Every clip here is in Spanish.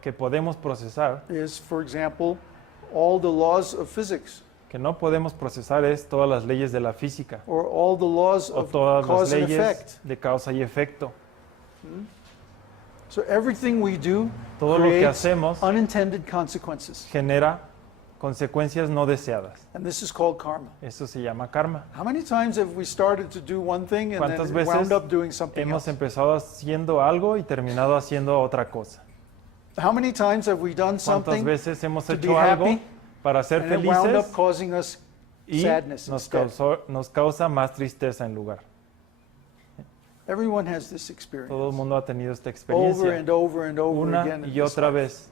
que podemos procesar, is, for example, all the laws of physics, que no podemos procesar es todas las leyes de la física or all the laws o of todas las cause and leyes effect. de causa y efecto. So everything we do Todo lo que creates hacemos unintended consequences, genera consecuencias no deseadas. and this is called karma. Eso se llama karma. How many times have we started to do one thing and ¿Cuántas then wound veces up doing something hemos else? empezado haciendo algo y terminado haciendo otra cosa? How many times have we done ¿Cuántas something veces hemos to be hecho algo happy para ser and it wound up felices causing us y sadness instead? nos causa más tristeza en lugar? Everyone has this experience. Todo el mundo ha tenido esta Over experiencia and over and over una again in y this otra life. vez.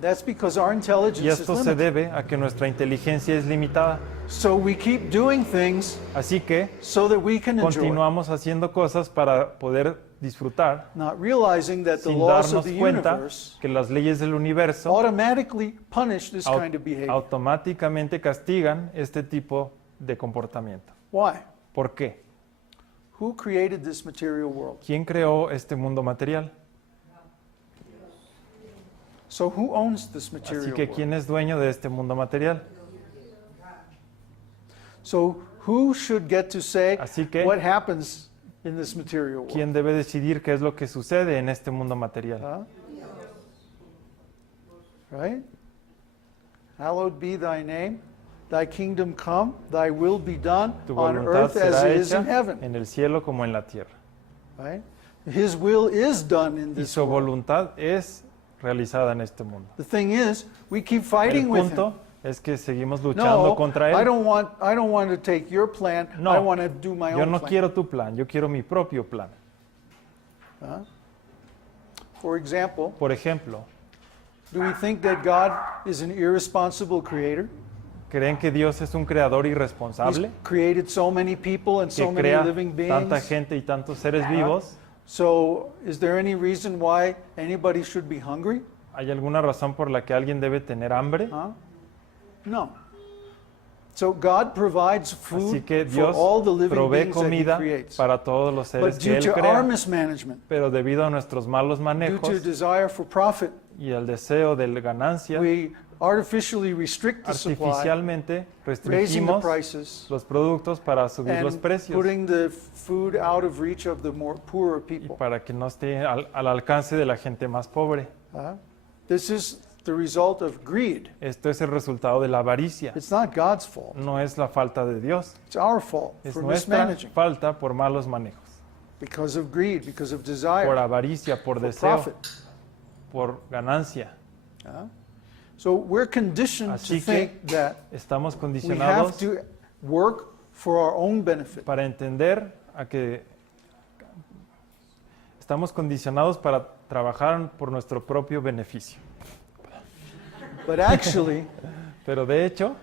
That's because our intelligence Y is esto se limited. debe a que nuestra inteligencia es limitada. So we keep doing things Así que so that we can enjoy, continuamos haciendo cosas para poder disfrutar, not realizing that the sin laws of darnos the cuenta universe que las leyes del universo automatically punish this kind of behavior. automáticamente castigan este tipo de comportamiento. Why? ¿Por qué? Who created this material world? ¿Quién creó este mundo material? So who owns this Así material que world? ¿quién es dueño de este mundo material? So who should get to say Así que, what happens in this material world? ¿quién debe decidir qué es lo que sucede en este mundo material? Huh? Right? Hallowed be thy name, thy kingdom come, thy will be done Tu on voluntad earth as será it is in hecha heaven. en el cielo como en la tierra. Right? His will is done in Y this su world. voluntad es realizada en este mundo. The thing is, we keep El fighting with him. punto es que seguimos luchando No, contra I él. don't want to take your plan. No, I want to do my Yo own no plan. quiero tu plan, yo quiero mi propio plan. Huh? For example, Por ejemplo, do we think that God is an irresponsible creator? ¿creen que Dios es un creador He's irresponsable created so many people and so que many crea living tanta beings. gente y tantos seres vivos? So, is there any reason why anybody should be hungry? ¿Hay alguna razón por la que alguien debe tener hambre? Huh? No. So God provides Así food que for Dios all the living provee beings that He comida creates. para todos los seres But que due Él to our crea, mismanagement, pero debido a nuestros malos due to manejos desire for profit, y el deseo de ganancia, we artificially restrict the supply, artificialmente raising the restringimos prices, los productos para subir los and precios putting the food out of reach of the more poorer y people. para que no esté al alcance de la gente más pobre. This is the result of greed. Esto es el resultado de la avaricia. It's not God's fault. No es la falta de Dios, It's our fault es for nuestra mismanaging falta por malos manejos, because of greed, because of por desire, avaricia, por for deseo, profit. por ganancia. So we're conditioned to Así que think that estamos we have condicionados to work for our own benefit. para entender a que estamos condicionados para trabajar por nuestro propio beneficio. But actually, Pero de hecho,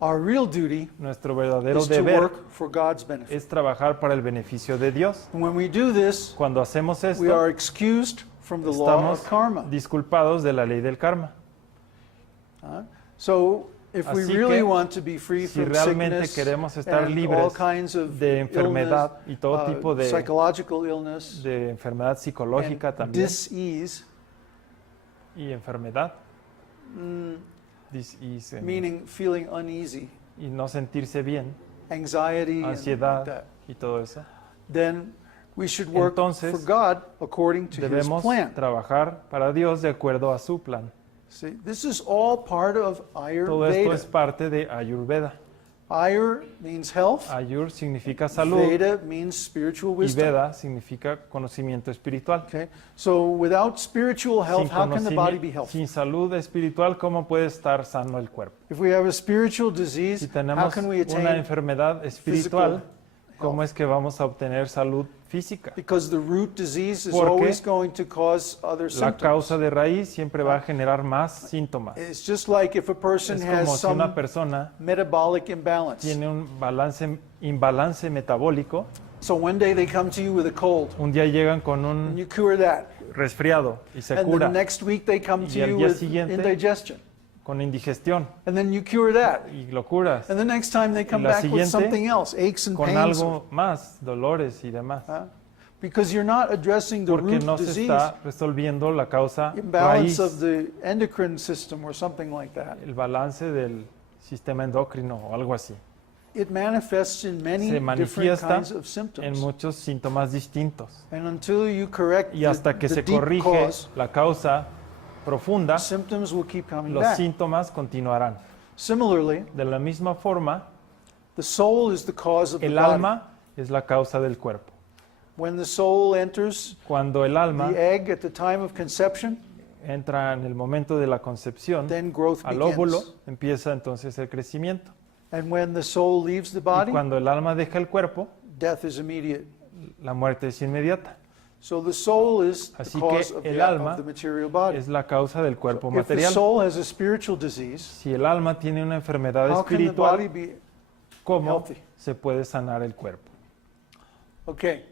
our real duty nuestro verdadero is to deber work for God's benefit. es trabajar para el beneficio de Dios. And when we do this, Cuando hacemos we esto, are excused from the law estamos of karma. disculpados de la ley del karma. So if we Así really que, want to be free Si from realmente sickness queremos estar and all libres kinds of de enfermedad illness, y todo tipo de psychological illness, enfermedad psicológica and también dis-ease, y enfermedad, disease, meaning feeling uneasy, y no sentirse bien, anxiety, and like ansiedad that, y todo eso, then we should work Entonces, for God according to His debemos plan. trabajar para Dios de acuerdo a su plan. See, this is all part of Todo esto es Ayurveda. parte de Ayurveda. Ayur means health, Ayur significa salud Veda means spiritual y wisdom. Veda significa conocimiento espiritual. Okay, so without spiritual Sin, health, how can the body be healthy? sin salud espiritual, ¿cómo puede estar sano el cuerpo? If we have a spiritual disease, Si how tenemos can we una attain? enfermedad espiritual, physical ¿cómo es que vamos a obtener salud física? Because the root disease is Porque always going to cause other La symptoms. causa de raíz siempre va a generar más síntomas. It's just like if a person Es como has si una some persona metabolic imbalance. tiene un imbalance metabólico, So one day they come to you with a cold, un día llegan con and un you cure that. resfriado y se And the cura next week they come to Y al you día with siguiente- indigestion. con indigestión And then you cure that. y lo curas And the next time they come la back with siguiente, something else, aches and con pains. algo más, dolores y demás. Because you're not addressing the porque root no se disease, está resolviendo la causa imbalance raíz, of the endocrine system or something like that. el balance del sistema endocrino o algo así. It manifests in many Se different manifiesta kinds of en symptoms. muchos síntomas distintos. And until you correct Y hasta que the se deep corrige cause, la causa profunda, symptoms will keep coming los back. síntomas continuarán. Similarly, De la misma forma, the soul is the cause of the el body. alma es la causa del cuerpo. When the soul enters Cuando el alma the egg at the time of conception, entra en el momento de la concepción, then growth al óvulo, begins. empieza entonces el crecimiento. And when the soul leaves the Y body, cuando el alma deja el cuerpo, death is immediate. la muerte es inmediata. So the soul is the Así cause que of el the, alma of the material body. Es la causa del cuerpo If the material. soul has a spiritual disease, Si el alma tiene una enfermedad how can the body espiritual, be ¿cómo healthy? se puede sanar el cuerpo? Okay.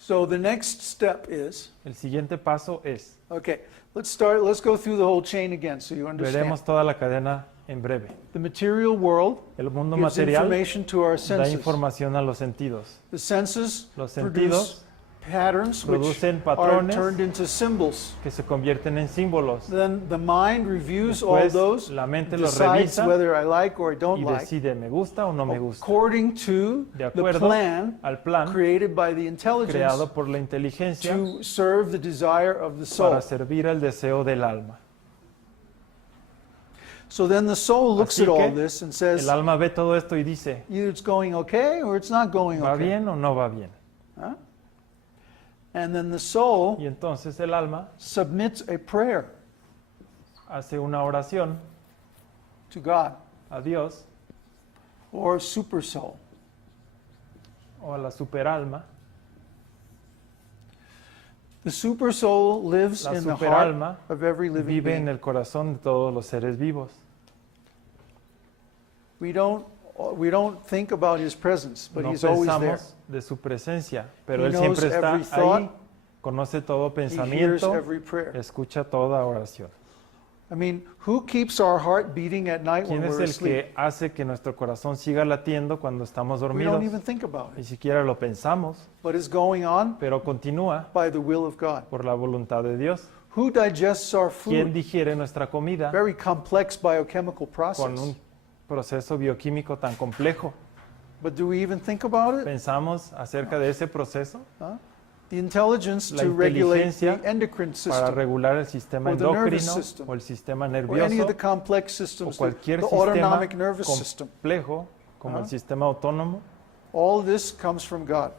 So the next step is, El siguiente paso es, okay, let's go through the whole chain again so you understand. veremos toda la cadena en breve. The material world El mundo gives material information to our da senses. información a los sentidos. The senses Los produce sentidos patterns which producen are patrones turned into symbols. que se convierten en símbolos. Then the mind reviews all Después, those, la mente los decides revisa whether I like or I don't y like, decide, ¿me gusta o no me gusta? according to De the acuerdo plan al plan created by the intelligence creado por la inteligencia to serve the desire of the soul. para servir al deseo del alma. So then the soul looks Así at all que this and says, El alma ve todo esto y dice, either it's going okay or it's not going ¿va okay. bien o no va bien? Huh? And then the soul Y entonces el alma submits a prayer hace una oración to God a Dios or Supersoul. o a la superalma. The Supersoul lives La in the superalma heart of every living Vive en being. el corazón de todos los seres vivos. We don't think about his presence, but No he's always there. pensamos de su presencia, pero He Él knows siempre está every thought. ahí, conoce todo He hears pensamiento, every prayer. escucha toda oración. I mean, who keeps our heart beating at night when ¿Quién es we're el asleep? que hace que nuestro corazón siga latiendo cuando estamos We dormidos? don't even think about Ni it. siquiera lo pensamos, But it's going on pero continúa by the will of God. por la voluntad de Dios. Who digests our ¿Quién food? digiere nuestra comida Very complex biochemical con process. un proceso bioquímico tan complejo? But do we even think about it? ¿Pensamos acerca de ese proceso Huh? The intelligence La to regulate inteligencia the endocrine para system regular el sistema or the nervous endocrino system, o el sistema or any nervioso of the complex o systems, the cualquier sistema autonomic nervous system. complejo como el Ajá. sistema autónomo? All this comes from God.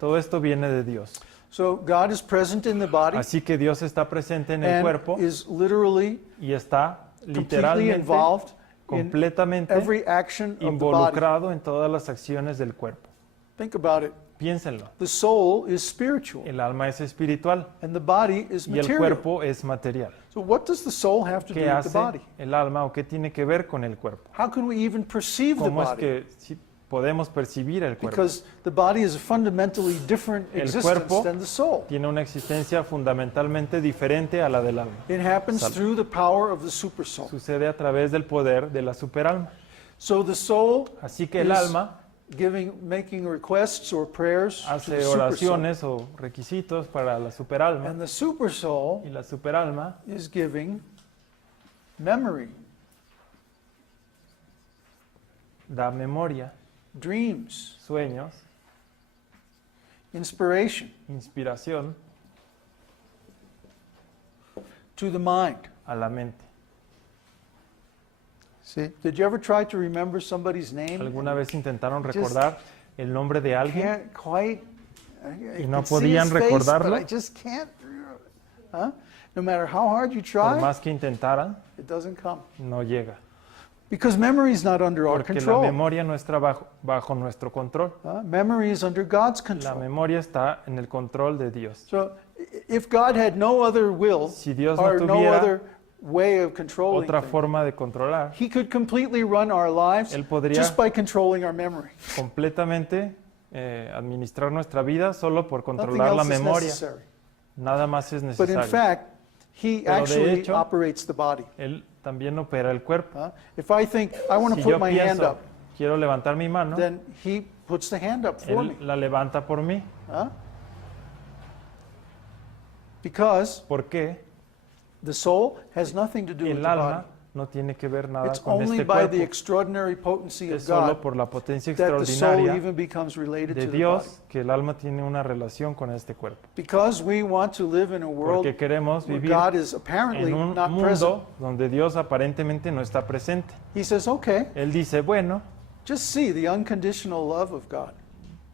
Todo esto viene de Dios. So God is present in the body Así que Dios está presente en el and cuerpo is literally y está completely literalmente, involved in completamente every action of the body. involucrado en todas las acciones del cuerpo. Think about it. Piénsenlo. The soul is spiritual El alma es espiritual and the body is y el material. cuerpo es material. So what does the soul have to do ¿Qué with the hace body? el alma o qué tiene que ver con el cuerpo? How can we even perceive the ¿Cómo es body? que sí podemos percibir el cuerpo? Because the body is a fundamentally different El existence cuerpo than the soul. Tiene una existencia fundamentalmente diferente a la del alma. It happens Salud. through the power of the supersoul. Sucede a través del poder de la superalma. So the soul Así que el is alma making requests or prayers to the hace supersoul. oraciones o requisitos para la superalma And the supersoul y la superalma is giving memory, da memoria, dreams, sueños, inspiration inspiración to the mind. a la mente. See? Did you ever try to remember somebody's name? ¿Alguna vez intentaron Just recordar el nombre de alguien? Can't quite. I Y no can see podían his face, recordarlo. but I just can't. Huh? No matter how hard you Por try, más que intentaran, it doesn't come. no llega. Because memory is not under our Porque la control. memoria no está bajo nuestro control. Memory is under God's La control. memoria está en el control de Dios. So if God had no other will Si Dios no or no tuviera other way of controlling otra things, forma de controlar, He could completely run our lives Él podría just by controlling our memory. completamente administrar nuestra vida solo por Nothing controlar la else is memoria. necessary. Nada más es But in necesario. fact, He Pero de actually hecho, operates the body. Él también opera el cuerpo. If I think I want to Si put yo my hand pienso, up, quiero levantar mi mano, then He puts the hand up for me. Él la levanta por mí. Huh? Because ¿Por qué? the soul has nothing to do with El the body. alma no tiene que ver nada It's con only este by the cuerpo. extraordinary potency Es of solo God por la potencia that the soul extraordinaria even becomes related de to the body. Dios que el alma tiene una relación con este cuerpo. Because we want to live in a world Porque queremos where vivir God is apparently en un not present. mundo donde Dios aparentemente no está presente. He says, okay, Él dice, bueno, just see the unconditional love of God.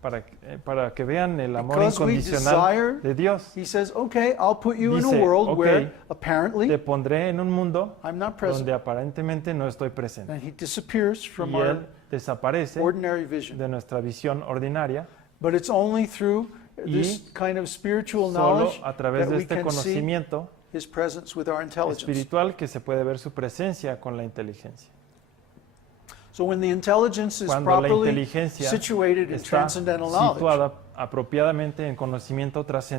para que vean el amor Because we incondicional de Dios. He says, okay, I'll put you in a Dice, world where "Ok, apparently Te pondré en un mundo I'm not present. donde aparentemente no estoy presente. And he disappears from Y our Él desaparece ordinary vision. de nuestra visión ordinaria. But it's only through this kind of spiritual Solo knowledge a través that de we este can see conocimiento his presence with our intelligence. espiritual que se puede ver su presencia con la inteligencia. So when the intelligence is Cuando la properly inteligencia situated in está transcendental knowledge, situada apropiadamente en conocimiento trascendental,